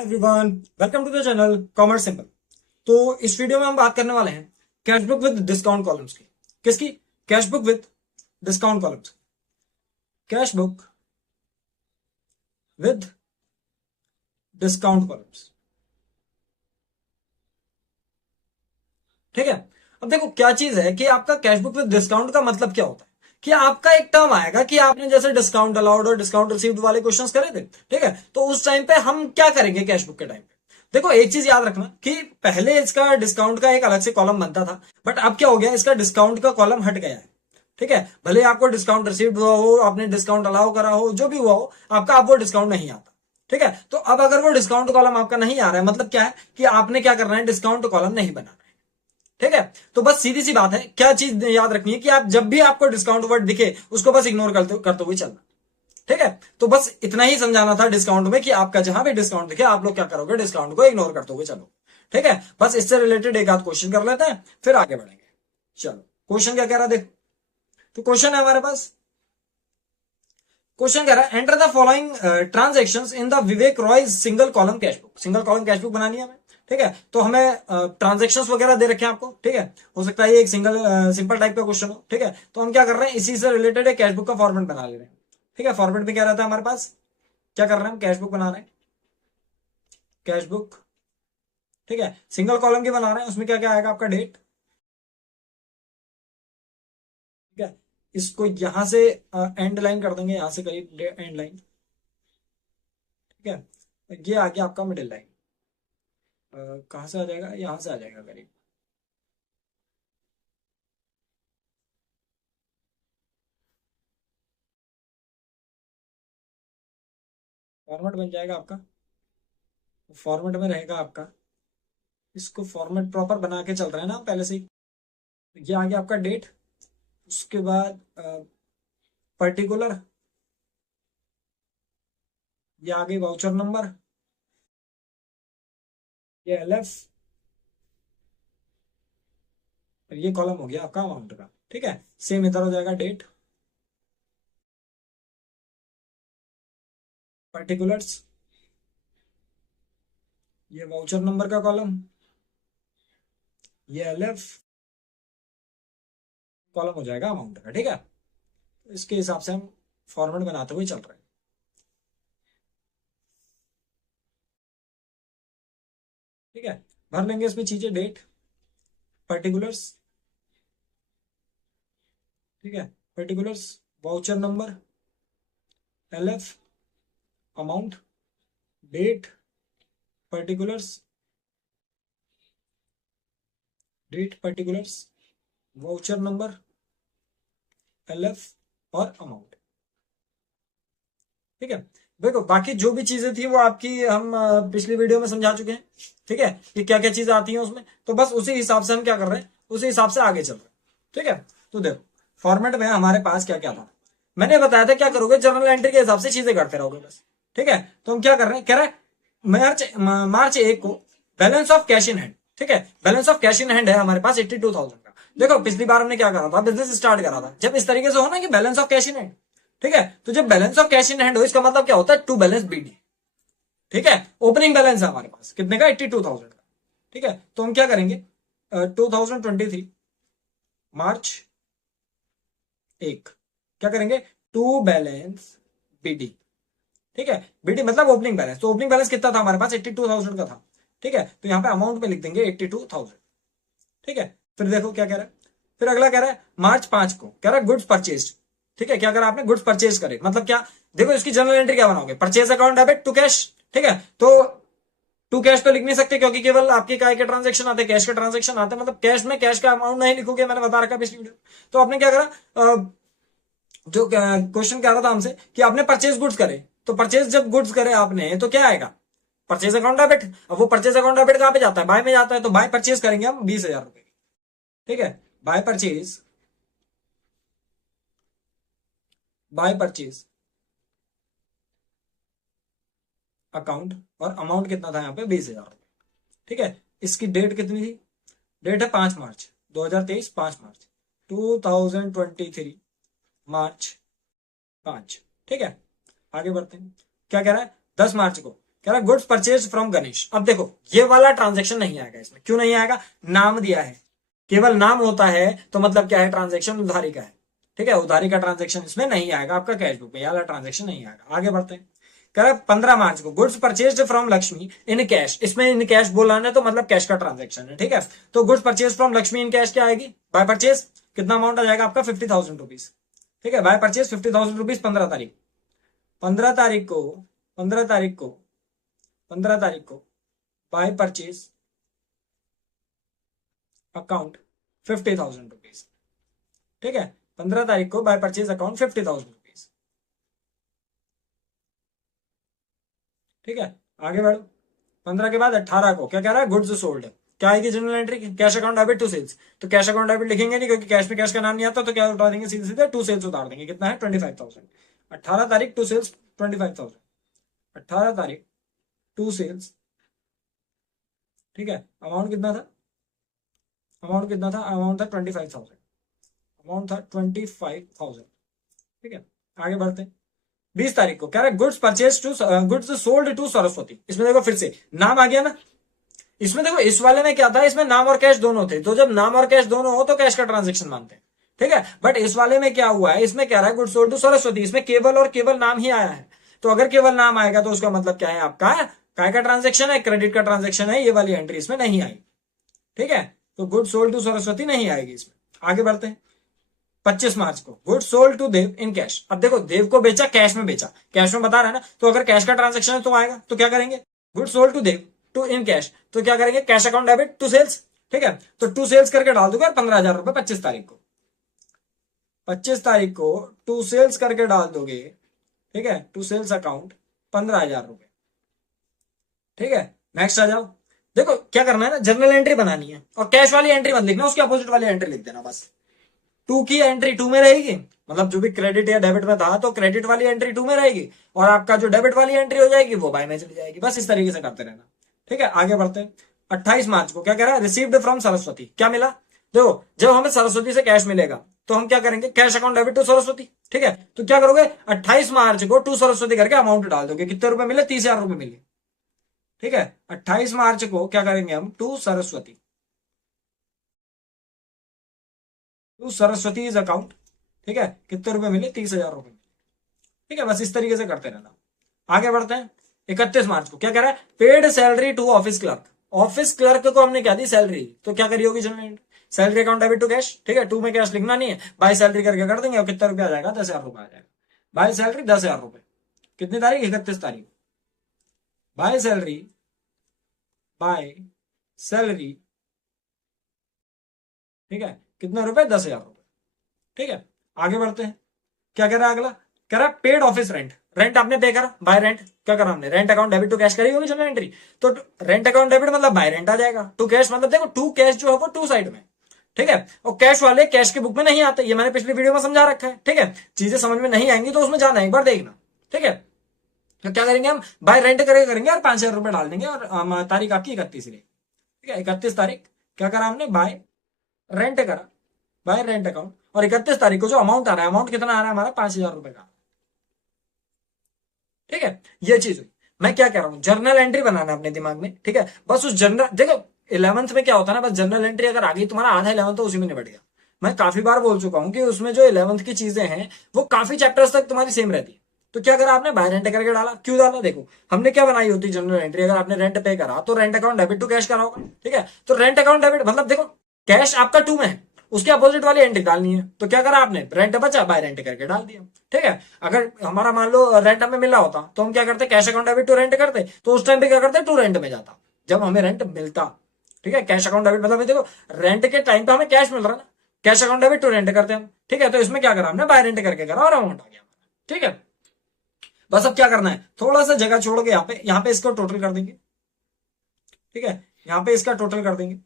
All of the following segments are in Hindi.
Everyone, welcome to the channel commerce simple. तो इस वीडियो में हम बात करने वाले हैं cash book with discount columns की। किसकी? Cash book with discount columns. Cash book with discount columns. ठीक है। अब देखो क्या चीज है कि आपका कैश बुक विद डिस्काउंट का मतलब क्या होता है कि आपका एक टर्म आएगा कि आपने जैसे डिस्काउंट अलाउड और डिस्काउंट रिसीव्ड वाले क्वेश्चंस करे थे। ठीक है, तो उस टाइम पे हम क्या करेंगे कैश बुक के टाइम पे? देखो एक चीज याद रखना कि पहले इसका डिस्काउंट का एक अलग से कॉलम बनता था, बट अब क्या हो गया, इसका डिस्काउंट का कॉलम हट गया है। ठीक है, भले आपको डिस्काउंट रिसीव्ड हुआ हो, आपने डिस्काउंट अलाउ करा हो, जो भी हुआ हो आपका, अब वो डिस्काउंट नहीं आता। ठीक है, तो अब अगर वो डिस्काउंट कॉलम आपका नहीं आ रहा है, मतलब क्या है कि आपने क्या करना है, डिस्काउंट कॉलम नहीं बनाना है। ठीक है, तो बस सीधी सी बात है, क्या चीज याद रखनी है कि आप जब भी आपको डिस्काउंट वर्ड दिखे उसको बस इग्नोर करते हुए चलना। ठीक है, तो बस इतना ही समझाना था डिस्काउंट में कि आपका जहां भी डिस्काउंट दिखे आप लोग क्या करोगे, डिस्काउंट को इग्नोर करते हुए चलो। ठीक है, बस इससे रिलेटेड एक आध क्वेश्चन कर लेते हैं फिर आगे बढ़ेंगे। चलो, क्वेश्चन क्या कह रहा है देखो। तो क्वेश्चन है हमारे पास, क्वेश्चन कह रहा है enter the following transactions in the Vivek Roy single column cash book. Single column cash book बनानी है हमें। ठीक है, तो हमें ट्रांजेक्शंस वगैरह दे रखे हैं आपको। ठीक है, हो सकता है ये एक सिंपल टाइप का क्वेश्चन हो। ठीक है, तो हम क्या कर रहे हैं, इसी से रिलेटेड एक कैश बुक का फॉर्मेट बना ले रहे हैं। ठीक है, फॉर्मेट में क्या रहता है हमारे पास, क्या कर रहे हैं हम, कैश बुक बना रहे हैं, कैश बुक। ठीक है, सिंगल कॉलम की बना रहे हैं, उसमें क्या क्या आएगा आपका, डेट। ठीक है, इसको यहां से एंड लाइन कर देंगे, यहां से करीब एंड लाइन। ठीक है, ये आ गया आपका मिडिल लाइन। कहां से आ जाएगा, यहां से आ जाएगा करीब। फॉर्मेट बन जाएगा आपका, फॉर्मेट में रहेगा आपका, इसको फॉर्मेट प्रॉपर बना के चल रहा है ना पहले से ही। ये आ गया आपका डेट, उसके बाद पर्टिकुलर, ये आ गई वाउचर नंबर, ये एलएफ, और ये कॉलम हो गया आपका अमाउंट का। ठीक है, सेम इधर हो जाएगा, डेट, पर्टिकुलर्स, ये वाउचर नंबर का कॉलम, ये एलएफ, कॉलम हो जाएगा अमाउंट का। ठीक है, तो इसके हिसाब से हम फॉर्मेट बनाते हुए चल रहे हैं। ठीक है, भर लेंगे इसमें चीजें, डेट, पर्टिकुलर्स। ठीक है, particulars, voucher number, LF, amount, date, particulars, date, particulars, voucher number, LF और अमाउंट। ठीक है, देखो बाकी जो भी चीजें थी वो आपकी हम पिछली वीडियो में समझा चुके हैं। ठीक है, कि क्या क्या चीजें आती हैं उसमें, तो बस उसी हिसाब से हम क्या कर रहे हैं, उसी हिसाब से आगे चल रहे हैं। ठीक है, तो देखो फॉर्मेट में हमारे पास क्या क्या था, मैंने बताया था क्या करोगे, जर्नल एंट्री के हिसाब से चीजें करते रहोगे बस। ठीक है, तो हम क्या कर रहे हैं, कह रहे हैं मार्च 1 को balance of cash in hand. ठीक है, balance of cash in hand है हमारे पास 82,000 का। देखो पिछली बार हमने क्या करा था, बिजनेस स्टार्ट करा था जब इस तरीके से हो ना कि balance of cash in hand. ठीक है, तो जब balance of cash in hand हो इसका मतलब क्या होता है, टू बैलेंस बीडी। ठीक है, ओपनिंग बैलेंस है हमारे पास कितने का, 82,000 का। ठीक है, तो हम क्या करेंगे, 2023 मार्च 1 क्या करेंगे, टू बैलेंस बीडी। ठीक है, बीडी मतलब ओपनिंग बैलेंस, तो ओपनिंग बैलेंस कितना था हमारे पास, 82,000 का था। ठीक है, तो यहाँ पे अमाउंट में लिख देंगे 82,000। ठीक है, फिर देखो क्या कह रहा है, फिर अगला कह रहा है मार्च 5 को, कह रहा है गुड्स परचेज। ठीक है, क्या करा आपने, गुड्स परचेज करे, मतलब क्या, देखो इसकी जनरल एंट्री क्या बनाओगे, purchase account debit to cash. ठीक है, तो टू कैश तो लिख नहीं सकते क्योंकि केवल आपके काय के ट्रांजेक्शन आते हैं, कैश के ट्रांजेक्शन आते हैं, मतलब कैश में कैश का अमाउंट नहीं लिखोगे, मैंने बता रखा पिछली वीडियो। तो आपने क्या करा, जो क्वेश्चन कह रहा था हमसे कि आपने परचेज गुड्स करे, तो परचेज जब गुड्स करे आपने तो क्या आएगा, परचेज अकाउंट डेबिट। अब वो परचेज अकाउंट डेबिट कहां पे जाता है, बाय में जाता है, तो बाय परचेज करेंगे हम 20,000 रुपए। ठीक है, by purchase, by purchase account, और अमाउंट कितना था यहाँ पे, 20,000 रुपए। ठीक है, इसकी डेट कितनी थी, डेट है 5 मार्च 2023, 5 मार्च 2023, मार्च 5। ठीक है, आगे बढ़ते हैं, क्या कह रहा है, 10 मार्च को कह रहा गुड्स परचेज फ्रॉम गणेश। अब देखो ये वाला ट्रांजेक्शन नहीं आएगा इसमें, क्यों नहीं आएगा? नाम दिया है, केवल नाम होता है तो मतलब क्या है, ट्रांजेक्शन उधारी का है, ठीक है, उधारी का ट्रांजेक्शन इसमें नहीं आएगा आपका कैश बुक में, ये वाला ट्रांजेक्शन नहीं आएगा। आगे बढ़ते हैं, कह रहा 15 मार्च को goods purchase from Lakshmi in cash, इसमें इन कैश बोला है तो मतलब कैश का ट्रांजेक्शन है, ठीक है। तो goods purchase from Lakshmi in cash क्या आएगी, बाय परचेज कितना अमाउंट आ जाएगा आपका 50,000 रुपीज, ठीक है, बाय परचेज 50,000 रुपीज 15 तारीख, 15 तारीख को 15 तारीख को 15 तारीख को बाय परचेज अकाउंट 50,000 रुपीज, ठीक है, 15 तारीख को बाय परचेज अकाउंट 50,000 रुपीज, ठीक है। आगे बढ़ो, 15 के बाद 18 को क्या कह रहा है, गुड्स सोल्ड, क्या आएगी general entry, cash account debit to sales. तो कैश अकाउंट डेबिट लिखेंगे नहीं क्योंकि कैश में कैश का नाम नहीं आता, तो क्या उतार देंगे, सीधे सीधे टू सेल्स उतार देंगे, कितना है 25,000। 18 तारीख टू सेल्स 25,000, 18 तारीख टू सेल्स, ठीक है। अमाउंट कितना था, अमाउंट कितना था, अमाउंट था 25,000, अमाउंट था 25,000, ठीक है। आगे बढ़ते हैं, 20 तारीख को कह रहा है goods purchase to, goods sold to Saraswati. इसमें देखो फिर से नाम आ गया ना, इसमें देखो इस वाले में क्या था, इसमें नाम और कैश दोनों थे, तो जब नाम और कैश दोनों हो तो कैश का ट्रांजेक्शन मानते हैं, ठीक है। बट इस वाले में क्या हुआ है, इसमें कह रहा है गुड्स सोल्ड टू सरस्वती, इसमें केवल और केवल नाम ही आया है। तो अगर केवल नाम आएगा तो उसका मतलब क्या है, आपका काय का ट्रांजेक्शन है, क्रेडिट का ट्रांजेक्शन है, ये वाली एंट्री इसमें नहीं आई, ठीक है। तो गुड्स सोल्ड टू सरस्वती नहीं आएगी इसमें। आगे बढ़ते हैं, 25 मार्च को good sold to Dev in cash. अब देखो देव को बेचा, कैश में बेचा, कैश में बता रहा है ना, तो अगर कैश का ट्रांजेक्शन है तो आएगा, तो क्या करेंगे, good sold to Dev to in cash, तो क्या करेंगे, cash account debit to sales, ठीक है। तो टू सेल्स करके डाल दोगे 15,000 रुपए 25 तारीख को, 25 तारीख को टू सेल्स करके डाल दोगे, ठीक है, टू सेल्स अकाउंट 15,000 रुपए, ठीक है। नेक्स्ट आ जाओ, देखो क्या करना है ना, जर्नल एंट्री बनानी है और कैश वाली एंट्री मत लिखना, उसके अपोजिट वाली एंट्री लिख देना बस। टू की एंट्री टू में रहेगी, मतलब जो भी क्रेडिट या डेबिट में था तो क्रेडिट वाली एंट्री टू में रहेगी, और आपका जो डेबिट वाली एंट्री हो जाएगी वो बाय में चली जाएगी, बस इस तरीके से करते रहना, ठीक है। आगे बढ़ते हैं, 28 मार्च को क्या कह रहा है, रिसीव्ड फ्रॉम सरस्वती, क्या मिला, देखो जब हमें सरस्वती से कैश मिलेगा तो हम क्या करेंगे, cash account debit to Saraswati, ठीक है। तो क्या करोगे, 28 मार्च को टू सरस्वती करके अमाउंट डाल दोगे, कितने रुपए मिले, 30,000 रुपए मिले, ठीक है। 28 मार्च को क्या करेंगे हम, to Saraswati, to Saraswati is account, ठीक है, कितने रुपए मिले, 30,000 रुपए, ठीक है। बस इस तरीके से करते रहना। आगे बढ़ते हैं, 31 मार्च को क्या कह रहा है, paid salary to office clerk, office clerk को हमने क्या दी, सैलरी, तो क्या करी होगी general entry, salary account debit to cash, ठीक है, टू में कैश लिखना नहीं है, बाय सैलरी करके कर देंगे, और कितना रुपया आ जाएगा, 10,000 रुपए आ जाएगा, बाय सैलरी 10,000 रुपए, कितनी तारीख, 31 तारीख, बाय सैलरी, बाय सैलरी, ठीक है, कितने रुपए, 10,000 रुपए, ठीक है। आगे बढ़ते हैं, क्या कह रहा है अगला, कह रहा है पेड ऑफिस रेंट, रेंट आपने पे करा, बाय रेंट क्या करा हमने, rent account debit to cash करी होगी जनरल एंट्री, तो रेंट अकाउंट डेबिट मतलब बाय रेंट आ जाएगा, टू कैश मतलब देखो टू कैश जो है वो टू साइड में, ठीक है, और कैश वाले कैश के बुक में नहीं आते, ये मैंने पिछली वीडियो में समझा रखा है, ठीक है। चीजें समझ में नहीं आएंगी तो उसमें जाना एक बार देखना, ठीक है। तो क्या करेंगे हम, बाय रेंट करेंगे और 5,000 रुपए डाल देंगे, और तारीख आपकी 31 रहेगी, ठीक है। 31 तारीख क्या करा हमने, बाय रेंट करा, बाय रेंट अकाउंट, और 31 तारीख को जो अमाउंट आ रहा है, अमाउंट कितना आ रहा है हमारा, 5,000 रुपए का, ठीक है। ये चीज हुई, मैं क्या कह रहा हूं, जर्नल एंट्री बनाना अपने दिमाग में, ठीक है। बस उस जर्नल, देखो 11th में क्या होता है ना, बस जर्नल एंट्री अगर आ गई, तुम्हारा आधा 11th तो उसी में निपट गया। मैं काफी बार बोल चुका हूं कि उसमें जो 11th की चीजें हैं वो काफी चैप्टर्स तक तुम्हारी सेम रहती है। तो क्या करा आपने, बाय रेंट करके डाला, क्यों डाला, देखो हमने क्या बनाई होती जनरल एंट्री, अगर आपने रेंट पे करा तो rent account debit to cash करा होगा, ठीक है। तो रेंट अकाउंट डेबिट मतलब देखो कैश आपका टू में है, उसके अपोजिट वाली एंट्री डालनी है, तो क्या करा आपने, रेंट बचा, बाय रेंट करके डाल दिया, ठीक है। अगर हमारा मान लो रेंट हमें मिला होता तो हम क्या करते, cash account debit to rent करते, तो उस टाइम पे क्या करते, टू रेंट में जाता जब हमें रेंट मिलता, ठीक है। कैश अकाउंट डेबिट मतलब देखो रेंट के टाइम पे हमें कैश मिल रहा ना, cash account debit to rent करते हैं हम, ठीक है। तो इसमें क्या करा हमने, बाय रेंट करके करा और अमाउंट आ गया, ठीक है। बस अब क्या करना है, थोड़ा सा जगह छोड़ के यहाँ पे इसको टोटल कर देंगे, ठीक है, यहाँ पे इसका टोटल कर देंगे,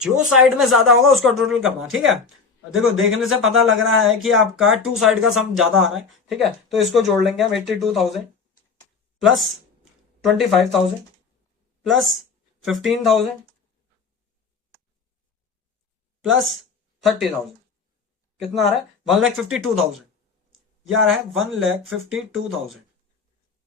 जो साइड में ज्यादा होगा उसका टोटल करना, ठीक है। देखो देखने से पता लग रहा है कि आपका टू साइड का सम ज्यादा आ रहा है, ठीक है। तो इसको जोड़ लेंगे हम, 82,000 प्लस 25,000 प्लस 15,000 प्लस 30,000, कितना आ रहा है, 1,52,000, ये आ रहा है 1,52,000,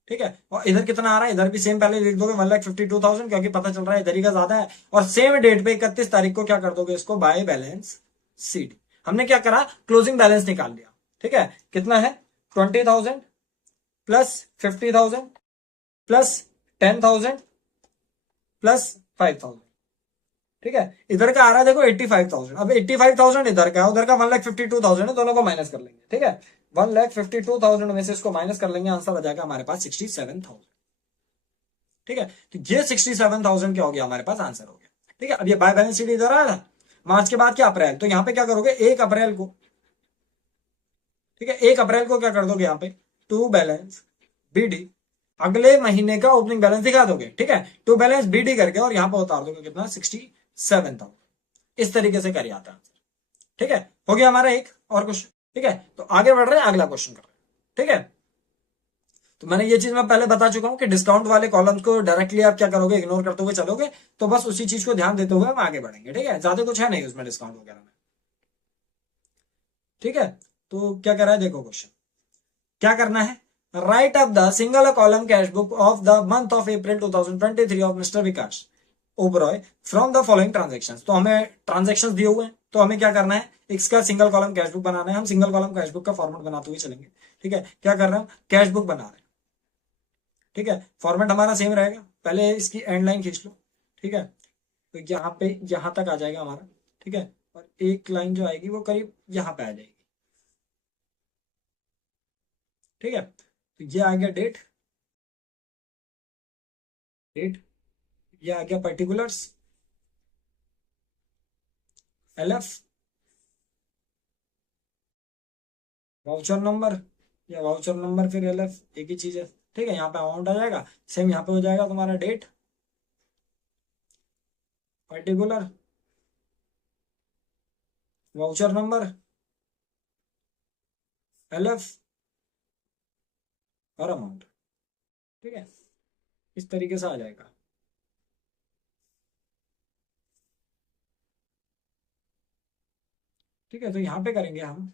ठीक है। और इधर कितना आ रहा है, इधर भी सेम पहले लिख दोगे 1,52,000, क्योंकि पता चल रहा है इधर ही का ज्यादा है। और सेम डेट पे 31 तारीख को क्या कर दोगे इसको, बाय बैलेंस शीट। हमने क्या करा, क्लोजिंग बैलेंस निकाल लिया। ठीक है, कितना है 20,000 प्लस 50,000 प्लस 10,000 प्लस 5,000। ठीक है, इधर का आ रहा है देखो 85,000। अब 85,000 इधर का है, उधर का 1,52,000 है, दोनों को माइनस कर लेंगे। ठीक है, 1,52,000 में से इसको माइनस कर लेंगे, आंसर आ जाएगा हमारे पास 67,000। ठीक है, तो ये 67,000 क्या हो गया हमारे पास, आंसर हो गया। ठीक है, अब ये बाय बैलेंस शीट इधर आया था, मार्च के बाद क्या अप्रैल, तो यहां पे क्या करोगे 1 अप्रैल को। ठीक है, 1 अप्रैल को क्या कर दोगे यहाँ पे, टू बैलेंस बीडी, अगले महीने का ओपनिंग बैलेंस दिखा दोगे। ठीक है, टू बैलेंस बीडी करके और यहां पर उतार दोगे कितना, 67,000। इस तरीके से करिए आता है। ठीक है, हो गया हमारा एक और क्वेश्चन। ठीक है, तो आगे बढ़ रहे हैं, अगला क्वेश्चन कर रहे हैं। ठीक है, तो मैंने ये चीज मैं पहले बता चुका हूं कि डिस्काउंट वाले कॉलम्स को डायरेक्टली आप क्या करोगे, इग्नोर करते हुए चलोगे। तो बस उसी चीज को ध्यान देते हुए हम आगे बढ़ेंगे। ठीक है, ज्यादा कुछ है नहीं उसमें डिस्काउंट वगैरह में। ठीक है, तो क्या कर रहा है देखो क्वेश्चन, क्या करना है, right up the single column cash book of the month of April 2023 of mister Vikas Oberoi from the following transaction. तो हमें ट्रांजेक्शन दिए हुए हैं, तो हमें क्या करना है, इसका सिंगल कॉलम कैश बुक बनाना है। हम सिंगल कॉलम कैश बुक का फॉर्मेट बनाते हुए चलेंगे। ठीक है, क्या कर रहे हैं, कैश बुक बना रहे हैं। ठीक है, फॉर्मेट हमारा सेम रहेगा, पहले इसकी एंड लाइन खींच लो। ठीक है, तो यहाँ पे यहाँ तक आ जाएगा हमारा। ठीक है, और एक लाइन जो आएगी वो करीब यहाँ पे आ जाएगी। ठीक है, तो ये आ गया डेट, डेट, ये आ गया पर्टिकुलर्स, एलएफ, वाउचर नंबर, या वाउचर नंबर फिर एलएफ, एक ही चीज है। ठीक है, यहाँ पे अमाउंट आ जाएगा, सेम यहाँ पे हो जाएगा तुम्हारा date, particular, voucher number, LF और अमाउंट। ठीक है, इस तरीके से आ जाएगा। ठीक है, तो यहाँ पे करेंगे हम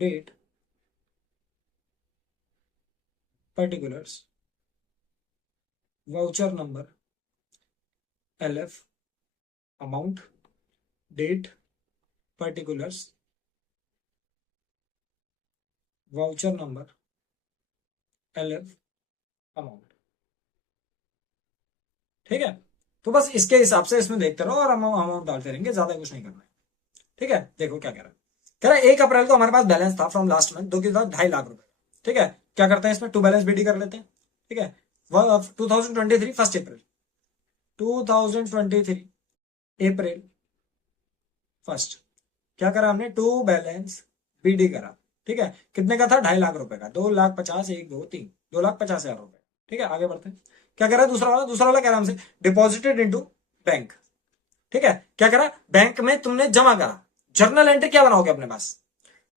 date, particulars, voucher number, LF, amount, date, particulars, voucher number, LF, amount. ठीक है, तो बस इसके हिसाब से इसमें देखते रहो और अमाउंट डालते रहेंगे, ज्यादा कुछ नहीं करना है। ठीक है, देखो क्या कह रहा है 1 अप्रैल को हमारे पास बैलेंस था फ्रॉम लास्ट मंथ, जो कि था 2.5 लाख रुपए। ठीक है, क्या करते हैं इसमें, टू बैलेंस बीडी कर लेते हैं। ठीक है, 2023 फर्स्ट अप्रैल, 2023 अप्रैल फर्स्ट, क्या करा हमने, टू बैलेंस बीडी करा। ठीक है, कितने का था, 2.5 लाख रुपए का, 2,50,000, 1 2 3, 2,50,000 रुपए। ठीक है, आगे बढ़ते हैं, क्या कह रहा है दूसरा वाला कह रहा है हमसे डिपॉजिटेड इनटू बैंक। ठीक है, क्या करा, बैंक में तुमने जमा करा। जर्नल एंट्री क्या बनाओगे अपने पास,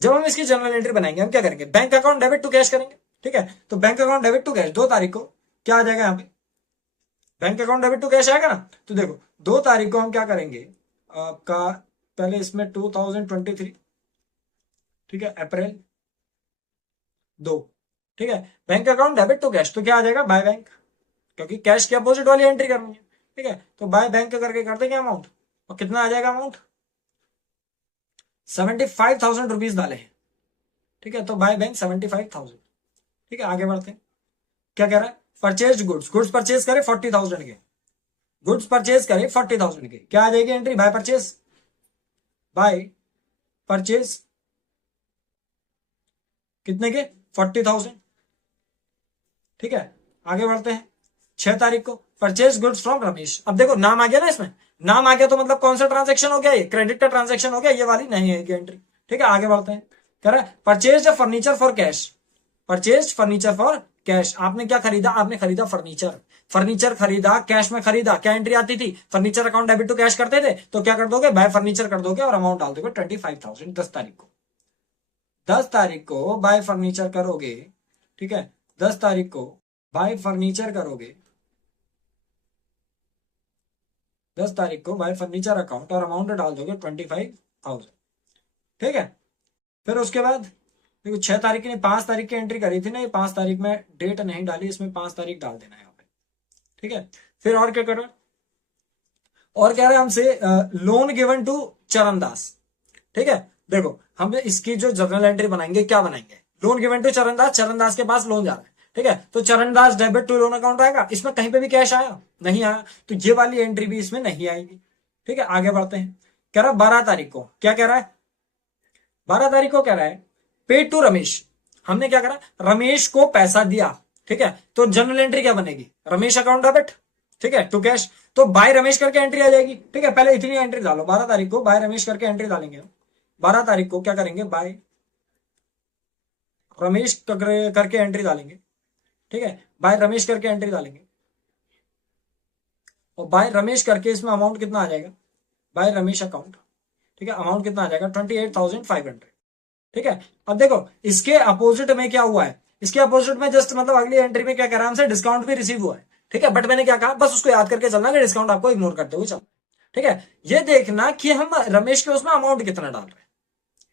जब हम इसकी जर्नल एंट्री बनाएंगे हम क्या करेंगे, bank account debit to cash करेंगे। ठीक है, तो bank account debit to cash 2 तारीख को क्या आ जाएगा यहाँ पे, bank account debit to cash आएगा ना। तो देखो 2 तारीख को हम क्या करेंगे आपका, पहले इसमें 2023, ठीक है, अप्रैल 2। ठीक है, bank account debit to cash, तो क्या आ जाएगा, बाय बैंक, क्योंकि कैश की अपोजिट वाली एंट्री करनी है। ठीक है, तो बाय बैंक करके कर देंगे अमाउंट, और कितना आ जाएगा अमाउंट, 75,000 रुपीज डाले हैं। ठीक है, तो बाय बैंक 75,000। ठीक है, आगे बढ़ते हैं, क्या कह रहा है, परचेज गुड्स परचेज करे 40,000 के, गुड्स परचेज करे 40,000 के, क्या आ जाएगी entry, by purchase, by purchase कितने के, 40,000। ठीक है, आगे बढ़ते हैं, 6 तारीख को परचेज गुड्स फ्रॉम रमेश। अब देखो नाम आ गया ना इसमें, नाम आ गया तो मतलब कौन सा ट्रांजेक्शन हो गया, ये क्रेडिट का ट्रांजेक्शन हो गया, ये वाली नहीं है एंट्री। ठीक है, आगे बढ़ते हैं, कह रहा है purchase furniture for cash, purchase furniture for cash, आपने क्या खरीदा, आपने खरीदा फर्नीचर, फर्नीचर खरीदा, कैश में खरीदा, क्या एंट्री आती थी, furniture account debit to cash करते थे, तो क्या कर दोगे, बाय फर्नीचर कर दोगे और अमाउंट डाल दोगे 25,000। 10 तारीख को, 10 तारीख को बाय फर्नीचर करोगे। ठीक है, 10 तारीख को बाय फर्नीचर करोगे, 10 तारीख को बाय फर्नीचर अकाउंट और अमाउंट डाल दोगे 25,000। ठीक है, फिर उसके बाद देखो 6 तारीख की नहीं 5 तारीख की एंट्री करी थी ना, ये 5 तारीख में डेट नहीं डाली, इसमें 5 तारीख डाल देना यहाँ पे। ठीक है, फिर और क्या कर रहा है, और कह रहा है हमसे लोन गिवन टू चरण दास। ठीक है, देखो हम इसकी जो जर्नल एंट्री बनाएंगे क्या बनाएंगे, loan given to Charandas, Charandas के पास लोन जा रहा है। ठीक है, तो Charandas debit to loan account आएगा, इसमें कहीं पे भी कैश आया नहीं आया, तो ये वाली एंट्री भी इसमें नहीं आएगी। ठीक है, आगे बढ़ते हैं। कह रहा है 12 तारीख को, क्या कह रहा है, 12 तारीख को कह रहा है पे टू रमेश, हमने क्या करा, रमेश को पैसा दिया। ठीक है, तो जनरल एंट्री क्या बनेगी, रमेश अकाउंट डेबिट। ठीक है, टू कैश, तो बाय रमेश करके एंट्री आ जाएगी। ठीक है, पहले इतनी एंट्री डालो, 12 तारीख को बाय रमेश करके एंट्री डालेंगे। 12 तारीख को क्या करेंगे, बाय रमेश करके एंट्री डालेंगे। ठीक है, बाय रमेश करके एंट्री डालेंगे, और बाय रमेश करके इसमें अमाउंट कितना आ जाएगा, बाय रमेश अकाउंट। ठीक है, अमाउंट कितना आ जाएगा, 28,500। ठीक है, अब देखो इसके अपोजिट में क्या हुआ है, इसके अपोजिट में जस्ट मतलब अगली एंट्री में क्या करा हमसे, डिस्काउंट भी रिसीव हुआ है। ठीक है, बट मैंने क्या कहा, बस उसको याद करके चलना कि डिस्काउंट आपको इग्नोर करते हुए चलना। ठीक है, ये देखना कि हम रमेश के उसमें अमाउंट कितना डाल रहे हैं।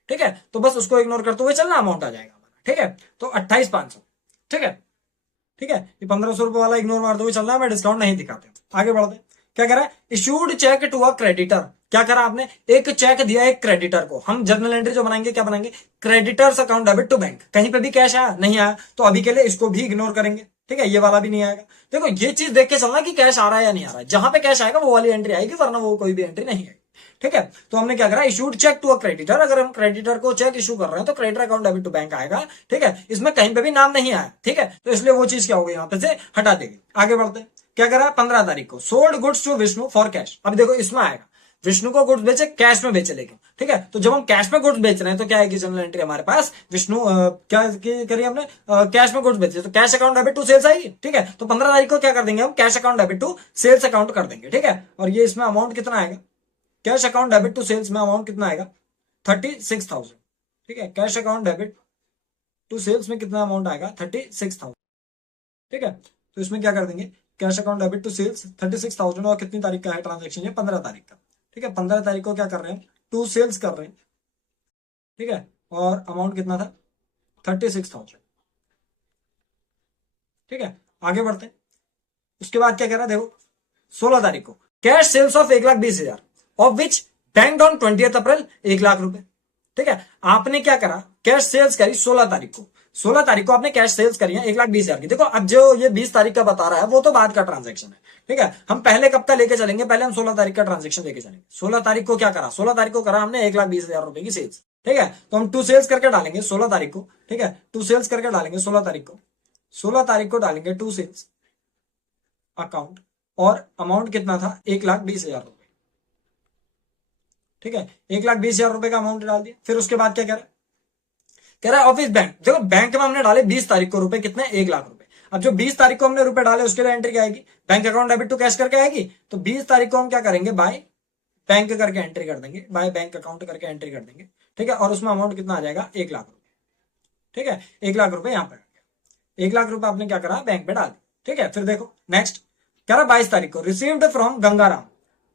ठीक है, तो बस उसको इग्नोर करते हुए चलना, अमाउंट आ जाएगा हमारा। ठीक है, तो 28,500। ठीक है, ठीक है, ये 1500 रुपए वाला इग्नोर मारते हुए चलना है, मैं डिस्काउंट नहीं दिखाते। आगे बढ़ते, क्या कह रहा है, issued cheque to a creditor, क्या करा आपने, एक चेक दिया एक क्रेडिटर को। हम जर्नल एंट्री जो बनाएंगे क्या बनाएंगे, creditors account debit to bank, कहीं पे भी कैश आया नहीं आया, तो अभी के लिए इसको भी इग्नोर करेंगे। ठीक है, ये वाला भी नहीं आएगा। देखो ये चीज देख के चलना कि कैश आ रहा है या नहीं आ रहा है, जहां पे कैश आएगा वो वाली एंट्री आएगी, वरना वो कोई भी एंट्री नहीं आएगी। ठीक है, तो हमने क्या करा, issued cheque to a creditor, अगर हम क्रेडिटर को चेक इशू कर रहे हैं तो creditor account debit to bank आएगा। ठीक है, इसमें कहीं पे भी नाम नहीं आया। ठीक है, तो इसलिए वो चीज क्या होगी, यहां पे से हटा देगी। आगे बढ़ते हैं, क्या करा, 15 तारीख को sold goods to Vishnu for cash. अब देखो इसमें आएगा, विष्णु को गुड्स बेचे, कैश में बेचे लेकिन। ठीक है, तो जब हम कैश में गुड्स बेच रहे हैं तो क्या आएगी जनरल एंट्री हमारे पास, विष्णु क्या करिए हमने, कैश में गुड्स बेचे, तो cash account debit to sales आएगी। ठीक है, तो 15 तारीख को क्या कर देंगे हम, cash account debit to sales account कर देंगे। ठीक है, और ये इसमें अमाउंट कितना आएगा, cash account debit to sales में अमाउंट कितना आएगा, 36,000। ठीक है, cash account debit to sales में कितना अमाउंट आएगा, 36,000। ठीक है, तो इसमें क्या कर देंगे, cash account debit to sales 36,000, और कितनी तारीख का है ट्रांजेक्शन, ये 15 तारीख का। ठीक है, 15 तारीख को क्या कर रहे हैं, टू सेल्स कर रहे हैं। ठीक है, और अमाउंट कितना था, 36,000। ठीक है, आगे बढ़ते हैं। उसके बाद क्या कह रहा है, देखो 16 तारीख को cash sales of 1,20,000 of which bank on 20 April 1,00,000 रुपए। ठीक है, आपने क्या करा, कैश सेल्स करी 16 तारीख को, 16 तारीख को आपने कैश सेल्स करी है 1,20,000 की। देखो अब जो ये 20 तारीख का बता रहा है वो तो बाद का ट्रांजेक्शन है। ठीक है, हम पहले कब का लेके चलेंगे, पहले हम 16 तारीख का ट्रांजेक्शन लेके चलेंगे। 16 तारीख को क्या करा, 16 तारीख को करा हमने 1,20,000 रुपए की सेल्स। ठीक है, तो हम टू सेल्स करके डालेंगे 16 तारीख को। ठीक है, टू सेल्स करके डालेंगे 16 तारीख को, 16 तारीख को डालेंगे टू सेल्स अकाउंट, और अमाउंट कितना था, 1,20,000 रुपए। ठीक है, 1,20,000 रुपए का अमाउंट डाल दिया। फिर उसके बाद क्या कह रहा है ऑफिस बैंक, देखो बैंक में हमने डाले 20 तारीख को रुपए कितने, 1,00,000 रुपए। अब जो 20 तारीख को हमने रुपए डाले उसके लिए एंट्री क्या आएगी, bank account debit to cash करके आएगी। तो 20 तारीख को हम क्या करेंगे, बाय बैंक करके एंट्री कर देंगे, बाय बैंक अकाउंट करके एंट्री कर देंगे। ठीक है, और उसमें अमाउंट कितना आ जाएगा, 1,00,000 रुपए। ठीक है, 1,00,000 रुपए यहां पर 1,00,000 रुपए आपने क्या करा, बैंक में डाल। ठीक है, फिर देखो नेक्स्ट कह रहा 22 तारीख को रिसीव्ड फ्रॉम गंगाराम,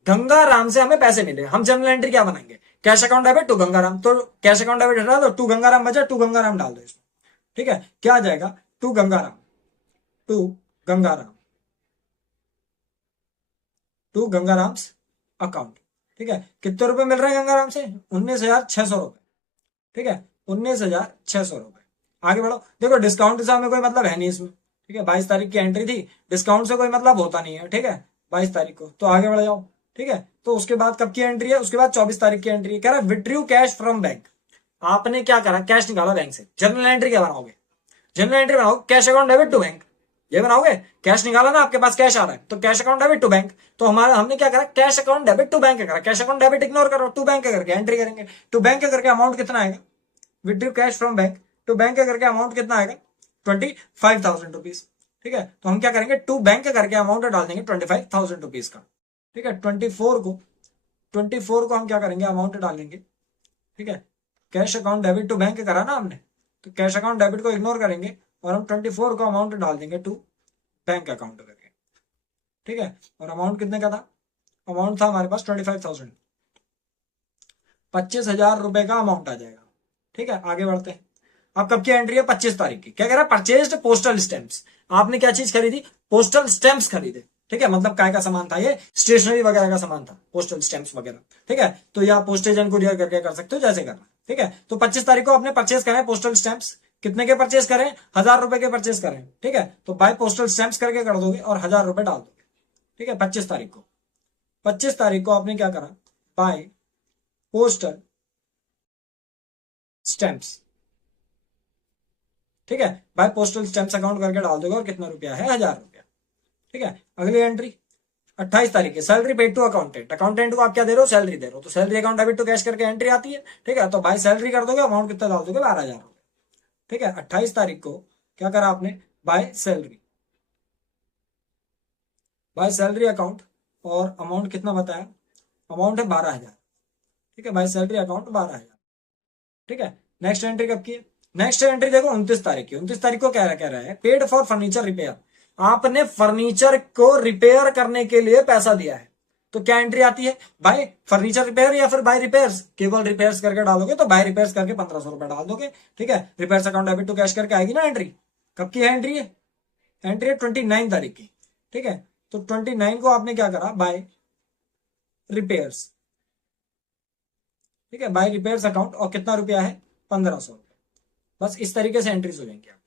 गंगाराम से हमें पैसे मिले। हम जनरल एंट्री क्या बनाएंगे, cash account debit to Gangaram, तो कैश अकाउंट डेबिट हटा दो, टू गंगाराम बचा, टू गंगाराम डाल दो इसमें। ठीक है, क्या आ जाएगा, to Gangaram, to Gangaram, to Gangaram account. ठीक है, कितने रुपए मिल रहे हैं गंगाराम से, 19,600 रुपए। ठीक है, 19,600 रुपए। आगे बढ़ो, देखो डिस्काउंट से हमें कोई मतलब है नहीं इसमें। ठीक है, 22 तारीख की एंट्री थी, डिस्काउंट से कोई मतलब होता नहीं है। ठीक है, 22 तारीख को, तो आगे बढ़ जाओ। ठीक है, तो उसके बाद कब की एंट्री है, उसके बाद 24 तारीख की एंट्री है। कह रहा है विड्रू कैश फ्रॉम बैंक, आपने क्या करा, कैश निकाला बैंक से। जनरल एंट्री क्या बनाओगे, जनरल एंट्री बनाओगे cash account debit to bank, ये बनाओगे, कैश निकाला ना, आपके पास कैश आ रहा है, तो cash account debit to bank. तो हमारा हमने क्या करा, cash account debit to bank करा, कैश अकाउंट डेबिट इग्नोर करो, टू बैंक करके एंट्री करेंगे। टू बैंक करके अमाउंट कितना आएगा, withdrew cash from bank to bank करके अमाउंट कितना आएगा, 25,000 रुपीज। ठीक है, तो हम क्या करेंगे, टू बैंक करके अमाउंट डाल देंगे 25,000 रुपीज का। ठीक है, 24 को हम क्या करेंगे, अमाउंट डालेंगे। ठीक है, cash account debit to bank करा ना हमने, तो कैश अकाउंट डेबिट को इग्नोर करेंगे और हम 24 को अमाउंट डाल देंगे टू बैंक अकाउंट करके। ठीक है, और अमाउंट कितने का था, अमाउंट था हमारे पास 25,000, 25,000 रुपए का अमाउंट आ जाएगा। ठीक है, आगे बढ़ते हैं। अब कब की एंट्री है? 25 तारीख की। क्या कह रहा है? Purchased postal stamps. आपने क्या चीज खरीदी? पोस्टल स्टैंप्स खरीदे। ठीक है, मतलब काय का सामान था ये? स्टेशनरी वगैरह का सामान था, पोस्टल स्टैंप्स वगैरह। ठीक है, तो या पोस्टेज एंड कुरियर करके कर सकते हो, जैसे करना। ठीक है, तो 25 तारीख को आपने परचेज करें पोस्टल स्टैंप्स। कितने के परचेज करें? 1000 रुपए के परचेज करें। ठीक है, तो बाय पोस्टल स्टैंप्स करके कर दोगे और 1000 रुपए डाल दोगे। ठीक है, 25 तारीख को। 25 तारीख को आपने क्या करा? By postal stamps. ठीक है, बाय पोस्टल स्टैंप्स अकाउंट करके डाल दोगे और कितना रुपया है? 1000 रुपया। ठीक है, अगली एंट्री 28 तारीख की, salary paid to accountant. Accountant को आप क्या दे रहे हो? सैलरी दे रहे हो, तो salary account debit to cash करके एंट्री आती है। ठीक है, तो बाय सैलरी कर दोगे, अमाउंट कितना डाल दोगे? 12,000 रुपए। ठीक है, 28 तारीख को क्या करा आपने? By salary, by salary account, और अमाउंट कितना बताया? अमाउंट है 12,000। ठीक है, बाय सैलरी अकाउंट 12,000। ठीक है, नेक्स्ट एंट्री कब की है? नेक्स्ट एंट्री देखो 29 तारीख की। 29 तारीख को क्या कह रहा है? Paid for furniture repair. आपने फर्नीचर को रिपेयर करने के लिए पैसा दिया है, तो क्या एंट्री आती है? बाय फर्नीचर रिपेयर या फिर बाय रिपेयर्स। केवल रिपेयर्स करके डालोगे तो बाय रिपेयर्स करके 1500 रुपए डाल दोगे। ठीक है, repairs account debit to cash करके आएगी ना एंट्री। कब की है एंट्री है? एंट्री है 29 तारीख की। ठीक है, तो 29 को आपने क्या करा? By repairs. ठीक है, बाय रिपेयर्स अकाउंट, और कितना रुपया है? 1500 रुपए। बस इस तरीके से एंट्रीज हो जाएंगी आपकी।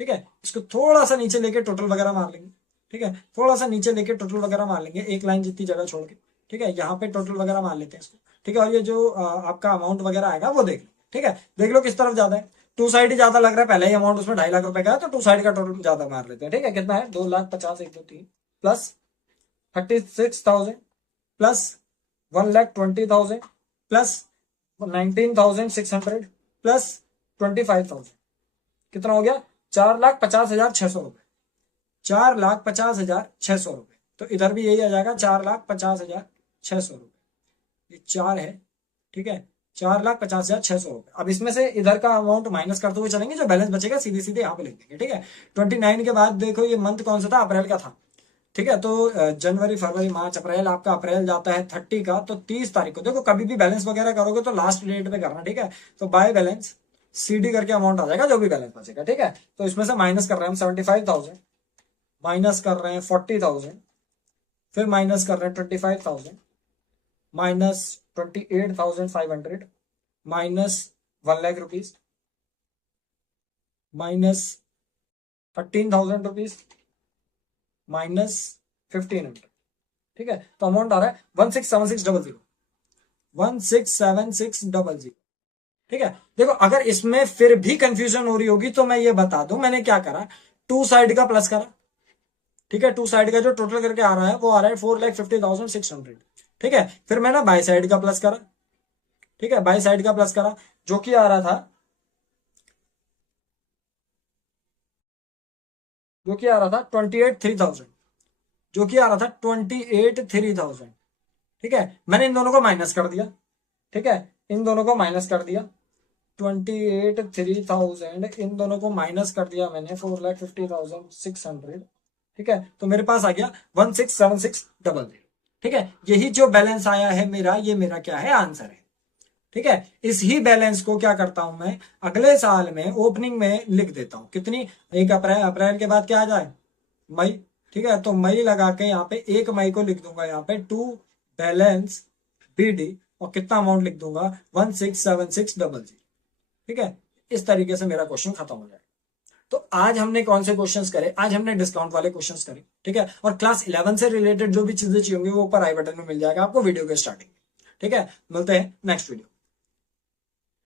ठीक है, इसको थोड़ा सा नीचे लेके टोटल वगैरह मार लेंगे। ठीक है, थोड़ा सा नीचे लेके टोटल वगैरह मार लेंगे, एक लाइन जितनी जगह छोड़ के। ठीक है, यहाँ पे टोटल वगैरह मार लेते हैं इसको। ठीक है, और ये जो आपका अमाउंट वगैरह आएगा वो देख लो। ठीक है, देख लो किस तरफ ज्यादा है। टू साइड ही ज्यादा लग रहा है, पहले ही अमाउंट उसमें 2.5 लाख रुपए का है, तो टू साइड का टोटल ज्यादा मार लेते हैं। ठीक है, कितना है? 2,50,000 1 2 3 प्लस 36,000 प्लस 1,20,000 प्लस 19,600 प्लस 25,000। कितना हो गया? 4,50,600 रुपए। 4,50,600 रुपए। तो इधर भी यही आ जाएगा, 4,50,600 रुपए। ये 4 है। ठीक है, 4,50,600 रुपए। अब इसमें से इधर का अमाउंट माइनस करते हुए चलेंगे, जो बैलेंस बचेगा सीधे सीधे यहाँ पे लिख देंगे। ठीक है, 29 के बाद देखो ये मंथ कौन सा था? अप्रैल का था। ठीक है, तो जनवरी फरवरी मार्च अप्रैल, आपका अप्रैल जाता है 30 का, तो 30 तारीख को देखो, कभी भी बैलेंस वगैरह करोगे तो लास्ट डेट पे करना। ठीक है, तो बाय बैलेंस सीडी करके अमाउंट आ जाएगा, जो भी बैलेंस बचेगा। ठीक है, तो इसमें से माइनस कर रहे हैं हम 75,000, माइनस कर रहे हैं 40,000, फिर माइनस कर रहे हैं 25,000, minus 28,500, minus 1 lakh rupees, minus 13,000 rupees, minus 1,500। ठीक है, तो अमाउंट आ रहा है 167600, 167600। ठीक है, देखो अगर इसमें फिर भी कंफ्यूजन हो रही होगी तो मैं ये बता दूं, मैंने क्या करा? टू साइड का प्लस करा। ठीक है, टू साइड का जो टोटल करके आ रहा है वो आ रहा है 4,50,600। ठीक है, फिर मैं ना बाई साइड का प्लस करा। ठीक है, बाई साइड का प्लस करा, जो कि आ रहा था, जो कि आ रहा था 28,300, जो कि आ रहा था 28,300। ठीक है, मैंने इन दोनों को माइनस कर दिया। ठीक है, इन दोनों को माइनस कर दिया, 28,300 इन दोनों को माइनस कर दिया मैंने, 4,50,600। ठीक है, तो मेरे पास आ गया 167600। ठीक है, यही जो बैलेंस आया है मेरा, ये मेरा क्या है? आंसर है। ठीक है, इस ही बैलेंस को क्या करता हूं मैं? अगले साल में ओपनिंग में लिख देता हूं। कितनी? 1 अप्रैल, अप्रैल के बाद क्या आ जाए? मई। ठीक है, तो मई लगा के यहाँ पे 1 मई को लिख दूंगा यहाँ पे टू बैलेंस बीडी, और कितना अमाउंट लिख दूंगा? 167600। ठीक है, इस तरीके से मेरा क्वेश्चन खत्म हो जाएगा। तो आज हमने कौन से क्वेश्चंस करे? आज हमने डिस्काउंट वाले क्वेश्चंस करे। ठीक है, और क्लास 11 से रिलेटेड जो भी चीजें चाहिए होंगी वो ऊपर आई बटन में मिल जाएगा आपको वीडियो के स्टार्टिंग में। ठीक है, मिलते हैं नेक्स्ट वीडियो।